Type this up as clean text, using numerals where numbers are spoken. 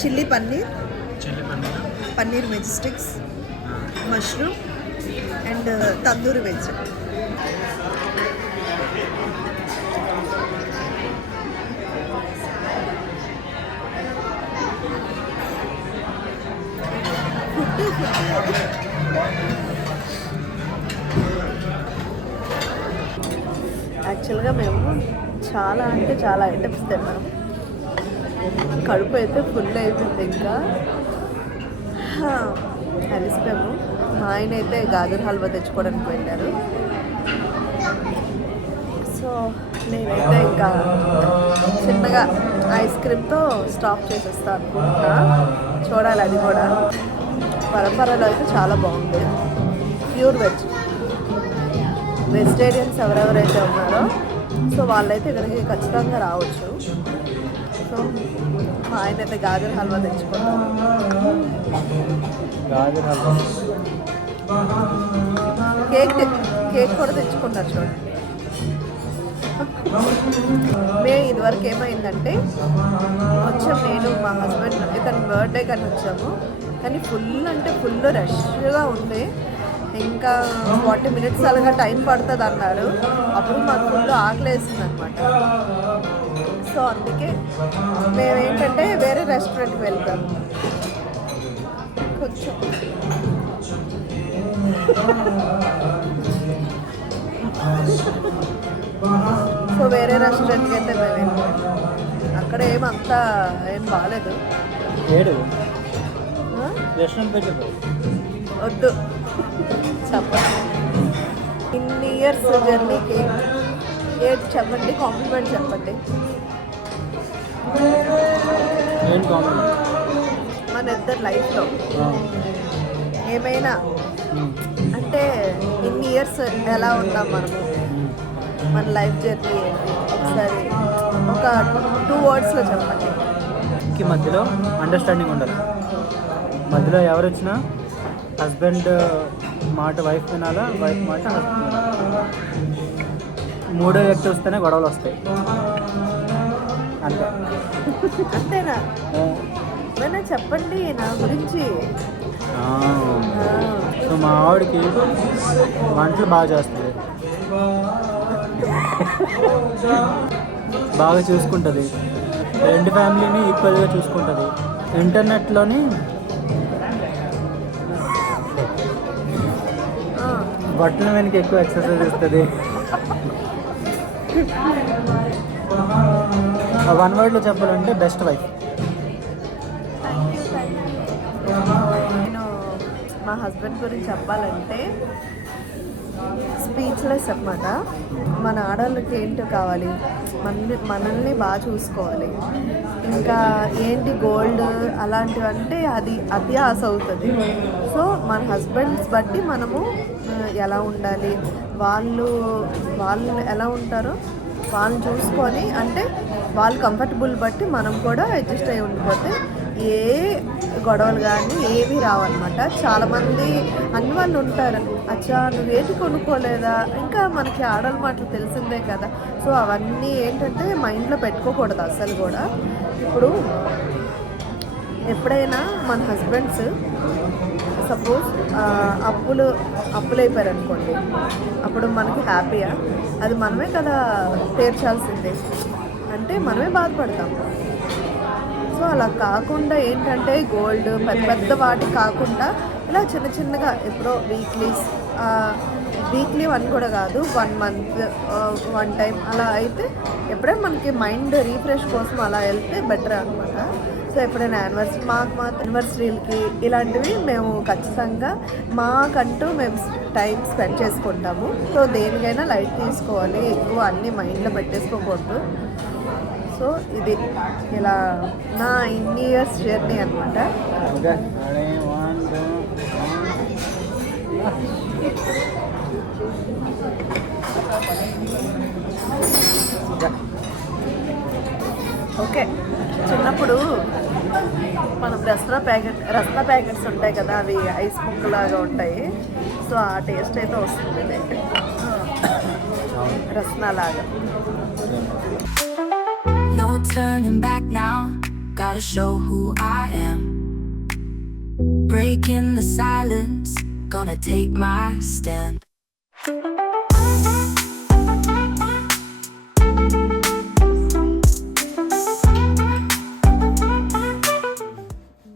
Chilli paneer, paneer veg sticks, mushroom and tandoori veg. యాక్చువల్గా మేము చాలా అంటే చాలా ఐటమ్స్ తిన్నాము. కడుపు అయితే ఫుల్ అయిపోయింది. ఇంకా అలిసిపోయాము. మా ఆయన అయితే గాజర్ హల్వా తెచ్చుకోవడానికి వెళ్ళారు. సో నేనైతే ఇంకా చిన్నగా ఐస్ క్రీమ్తో స్టాప్ చేసేస్తాను అనుకుంటున్నా. చూడాలి అది కూడా. పరంపరలో అయితే చాలా బాగుంది. Pure veg. వెజిటేరియన్స్ ఎవరెవరైతే ఉన్నారో సో వాళ్ళైతే ఇక్కడికి ఖచ్చితంగా రావచ్చు. సో మా ఆయన అయితే గాజర్ హల్వా తెచ్చుకుంటారు. కేక్ కూడా తెచ్చుకున్నారు చూడండి. మేము ఇదివరకు ఏమైందంటే వచ్చాము, నేను మా హస్బెండ్ ఇతని బర్త్డే కానీ వచ్చాము. కానీ ఫుల్ అంటే ఫుల్ రష్గా ఉంది. ఇంకా 40 minutes అలాగా టైం పడుతుంది అన్నారు. అప్పుడు మాకు ఫుల్ ఆకలి వేసింది అనమాట. సో అందుకే మేమేంటంటే వేరే రెస్టారెంట్కి వెళ్తాం. కొంచెం సో వేరే రెస్టారెంట్కి అయితే మేము వెళ్తాం. అక్కడ ఏమంతా ఏం బాగాలేదు. వద్దు చెప్పండి. ఇన్ని ఇయర్స్ జర్నీకి ఏంటి చెప్పండి, కాంప్లిమెంట్ చెప్పండి. మన ఇద్దరు లైఫ్లో ఏమైనా అంటే ఇన్ని ఇయర్స్ ఎలా ఉన్నాం మనము, మన లైఫ్ జర్నీ ఏంటి ఒకసారి ఒక 2 wordsలో చెప్పండి. మధ్యలో అండర్స్టాండింగ్ ఉండాలి. మధ్యలో ఎవరు వచ్చినా హస్బెండ్ మాట వైఫ్ వినాలా, వైఫ్ మాట హస్బెండ్ వినాలా. మూడో వ్యక్తి వస్తేనే గొడవలు వస్తాయి. అంతే. అంతేనా? ఏమైనా చెప్పండి నా గురించి. సో మా ఆవిడకి వంటలు బాగా చేస్తుంది, బాగా చూసుకుంటుంది, 2 ఫ్యామిలీని ఈక్వల్గా చూసుకుంటుంది. ఇంటర్నెట్లోని బట్టల వెనక ఎక్కువ ఎక్సర్సైజ్ ఇస్తుంది. 1 wordలో చెప్పాలంటే బెస్ట్ వైఫ్. నేను మా హస్బెండ్ గురించి చెప్పాలంటే స్పీచ్లెస్ అన్నమాట. మన ఆడవాళ్ళకి ఏంటో కావాలి, మనల్ని బాగా చూసుకోవాలి. ఇంకా ఏంటి గోల్డ్ అలాంటివంటే అది ఆశ అవుతుంది. సో మన హస్బెండ్స్ బట్టి మనము ఎలా ఉండాలి, వాళ్ళు ఎలా ఉంటారో వాళ్ళని చూసుకొని, అంటే వాళ్ళు కంఫర్టబుల్ బట్టి మనం కూడా అడ్జస్ట్ అయి ఉండిపోతే ఏ గొడవలు కానీ ఏవి రావన్నమాట. చాలామంది అన్ని వాళ్ళు ఉంటారు, అచ్చా నువ్వేది కొనుక్కోలేదా, ఇంకా మనకి ఆడవాళ్ళ మాటలు తెలిసిందే కదా. సో అవన్నీ ఏంటంటే మైండ్లో పెట్టుకోకూడదు అసలు కూడా. ఇప్పుడు ఎప్పుడైనా మన హస్బెండ్స్ సపోజ్ అప్పులైపోయారు అనుకోండి, అప్పుడు మనకి హ్యాపీయా? అది మనమే కదా తీర్చాల్సిందే, అంటే మనమే బాధపడతాం. సో అలా కాకుండా ఏంటంటే గోల్డ్ పెద్ద వాటి కాకుండా ఇలా చిన్నగా ఎప్పుడో వీక్లీ 1 కూడా కాదు, 1 month 1 time అలా అయితే ఎప్పుడైనా మనకి మైండ్ రీఫ్రెష్ కోసం అలా వెళ్తే బెటర్ అనమాట. సో ఎప్పుడైనా యానివర్సరీలకి ఇలాంటివి మేము ఖచ్చితంగా మాకంటూ మేము టైం స్పెండ్ చేసుకుంటాము. సో దేనికైనా లైట్ తీసుకోవాలి, ఎక్కువ అన్నీ మైండ్లో పెట్టేసుకోకూడదు. సో ఇది ఇలా నా ఇన్ని ఇయర్స్ జర్నీ అనమాట. ఓకే, చిన్నప్పుడు మనం రస్నా ప్యాకెట్స్ ఉంటాయి కదా, అవి ఐస్ ముక్కలాగా ఉంటాయి. సో ఆ టేస్ట్ అయితే వస్తుంది, రస్నా లాగా. Same. No turning back now, gotta show who I am. Breaking the silence, gonna take my stand.